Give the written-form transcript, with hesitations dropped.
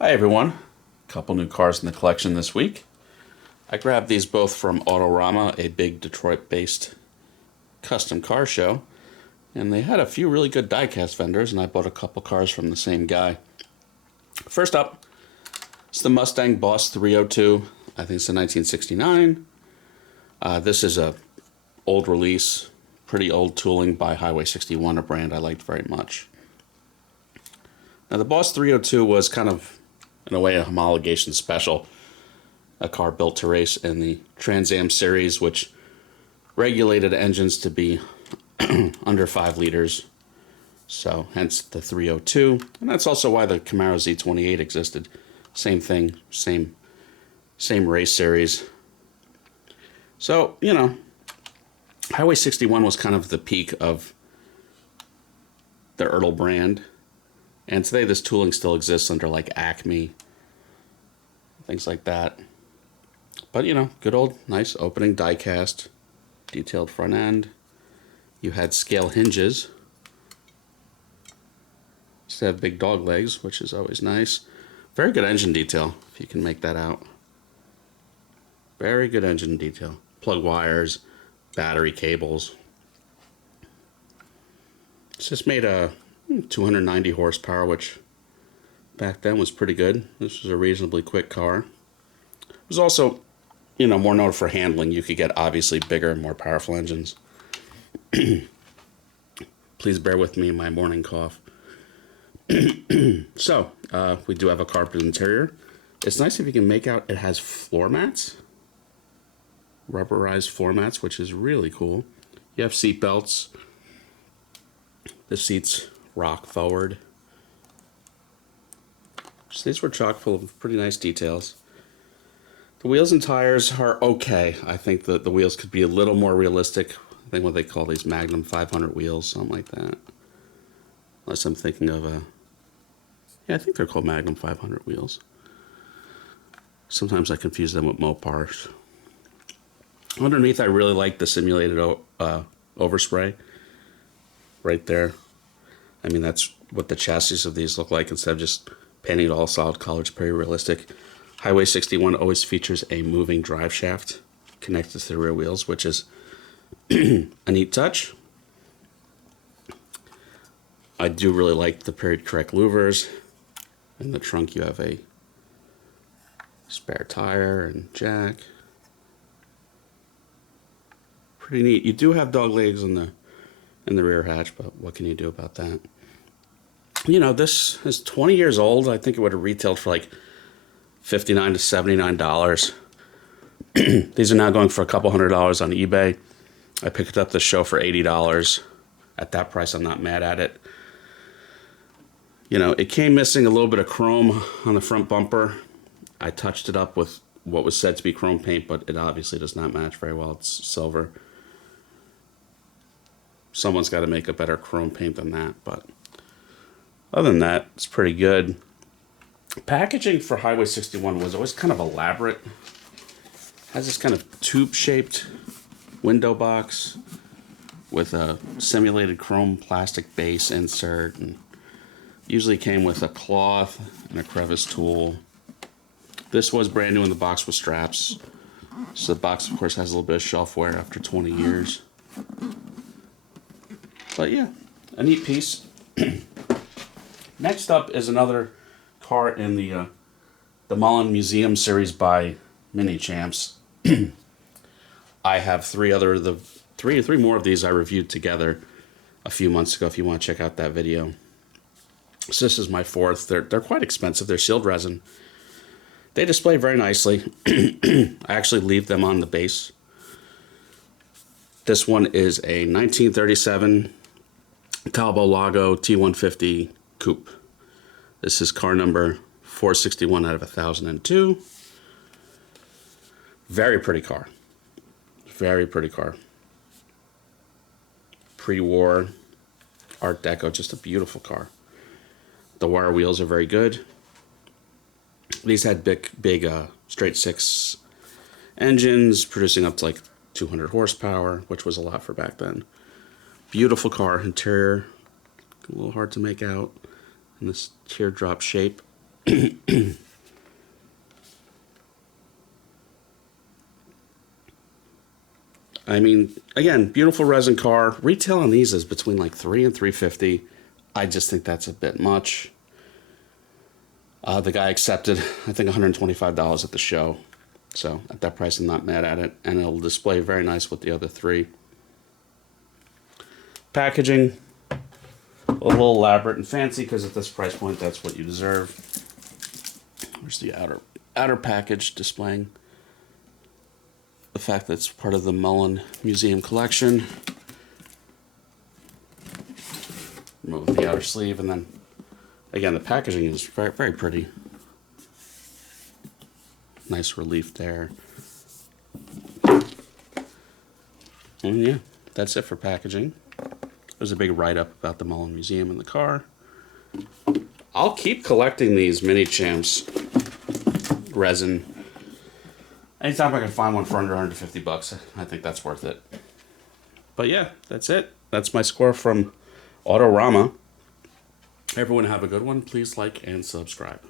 Hi everyone, couple new cars in the collection this week. I grabbed these both from Autorama, a big Detroit-based custom car show, and they had a few really good diecast vendors, and I bought a couple cars from the same guy. First up, it's the Mustang Boss 302. I think it's a 1969. This is a old release, pretty old tooling by Highway 61, a brand I liked very much. Now the Boss 302 was kind of, in a way, a homologation special, a car built to race in the Trans Am series, which regulated engines to be under 5 liters, so hence the 302. And that's also why the Camaro Z28 existed. Same thing, same race series. So, you know, Highway 61 was kind of the peak of the Ertl brand. And today this tooling still exists under like Acme, things like that. But you know, good old nice opening diecast, detailed front end. You had scale hinges. Just have big dog legs, which is always nice. Very good engine detail, if you can make that out. Very good engine detail. Plug wires, battery cables. It's just made a 290 horsepower, which back then was pretty good. This was a reasonably quick car. It was also, you know, more noted for handling. You could get obviously bigger and more powerful engines. Please bear with me, my morning cough. So, we do have a carpeted interior. It's nice if you can make out it has floor mats. Rubberized floor mats, which is really cool. You have seat belts. The seats rock forward. So these were chock full of pretty nice details. The wheels and tires are okay. I think that the wheels could be a little more realistic. I think what they call these Magnum 500 wheels, something like that. Unless I'm thinking of yeah, I think they're called Magnum 500 wheels. Sometimes I confuse them with Mopars. Underneath, I really like the simulated overspray right there. I mean, that's what the chassis of these look like instead of just painting it all solid color. It's pretty realistic. Highway 61 always features a moving drive shaft connected to the rear wheels, which is a neat touch. I do really like the period correct louvers. In the trunk you have a spare tire and jack. Pretty neat. You do have dog legs in the rear hatch, but what can you do about that? You know, this is 20 years old. I think it would have retailed for like $59 to $79. These are now going for a couple $100 on eBay. I picked up the show for $80. At that price, I'm not mad at it. You know, it came missing a little bit of chrome on the front bumper. I touched it up with what was said to be chrome paint, but it obviously does not match very well. It's silver. Someone's got to make a better chrome paint than that, but other than that, it's pretty good. Packaging for Highway 61 was always kind of elaborate. Has this kind of tube-shaped window box with a simulated chrome plastic base insert, and usually came with a cloth and a crevice tool. This was brand new in the box with straps. So the box, of course, has a little bit of shelf wear after 20 years. But yeah, a neat piece. Next up is another car in the Mullen Museum series by Mini Champs. I have three more of these I reviewed together a few months ago if you want to check out that video. So this is my fourth. They're quite expensive. They're sealed resin. They display very nicely. I actually leave them on the base. This one is a 1937 Talbot-Lago T150 coupe. This is car number 461 out of 1002. Very pretty car. Very pretty car. Pre-war Art Deco, just a beautiful car. The wire wheels are very good. These had big straight six engines, producing up to like 200 horsepower, which was a lot for back then. Beautiful car. Interior, a little hard to make out in this teardrop shape. I mean, again, beautiful resin car. Retail on these is between like $300 and $350. I just think that's a bit much. The guy accepted, I think, $125 at the show. So at that price, I'm not mad at it. And it'll display very nice with the other three. Packaging, a little elaborate and fancy because at this price point, that's what you deserve. There's the outer package displaying the fact that it's part of the Mullen Museum collection. Remove the outer sleeve, and then again, the packaging is very, very pretty. Nice relief there. And yeah, that's it for packaging. There's a big write-up about the Mullen Museum in the car. I'll keep collecting these Mini Champs resin. Anytime I can find one for under $150, I think that's worth it. But yeah, that's it. That's my score from Autorama. Everyone have a good one. Please like and subscribe.